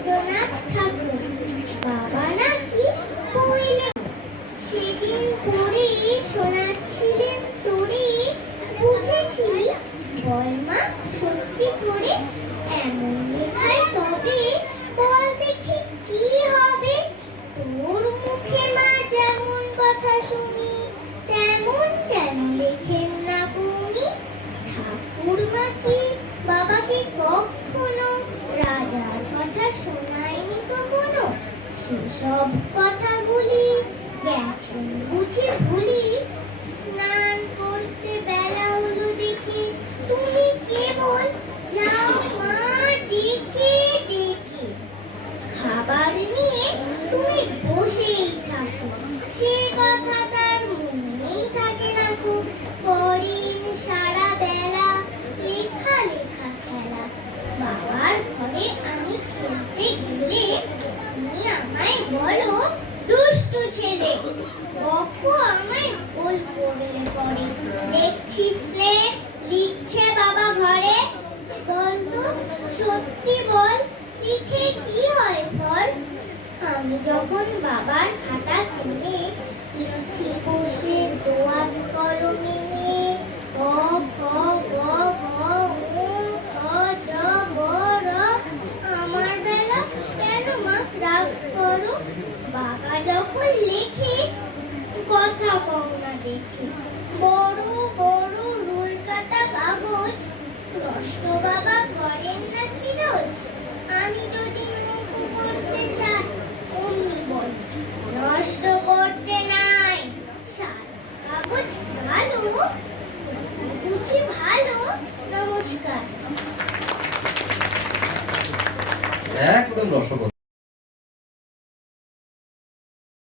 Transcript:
রবীন্দ্রনাথ ঠাকুর। বাবা নাকি পইলে সেদিন পড়ে শোনাচ্ছিলেন তোরে, বুঝেছিলি বল মা সত্যি করে এমন লেখায় তবে বল দেখি কি হবে। তোর মুখে মা যেমন কথা শুনি তেমন কেন লেখেন না বনি। ঠাকুরমা কি বাবাকে কখনো রাজার কথা শোনায়নি কখনো? সেসব কথাগুলি গেছেন বুঝি ভুলি। স্নান করতে বেলা হলো দেখে তুমি কেবল যাও মা ডেকে ডেকে। খাবার নিয়ে তুমি বসেই থাকো, সে কথা তার মনেই থাকে না খুব। করেন সারা বেলা লেখা লেখা খেলা। বাবার ঘরে আমি খেলতে গেলে তুমি আমায় বলো দুষ্টু ছেলে। বকো আমায় বল পড়লে পড়ে, দেখছিস নে লিখছে বাবা ঘরে। বল তো সত্যি বল, লিখে কি হয় ফল? আমি যখন বাবার খাতা কিনে লিখি বসে দোয়াত কলমে নিয়ে। ক খ গ ঘ ঙ চ ছ ব র। আমার বেলা কেন মা রাগ করো? বাবা যখন লেখে কথা কও না দেখি। বড় বড় রুল কাটা কাগজ নষ্ট বাবা করেন নাকি রোজ? আমি যদি অঙ্ক করতে চাই অমনি বল নষ্ট করতে নাই। সারা কাগজ ভালো বুঝি ভালো। নমস্কার। একদম রসগোল্লা।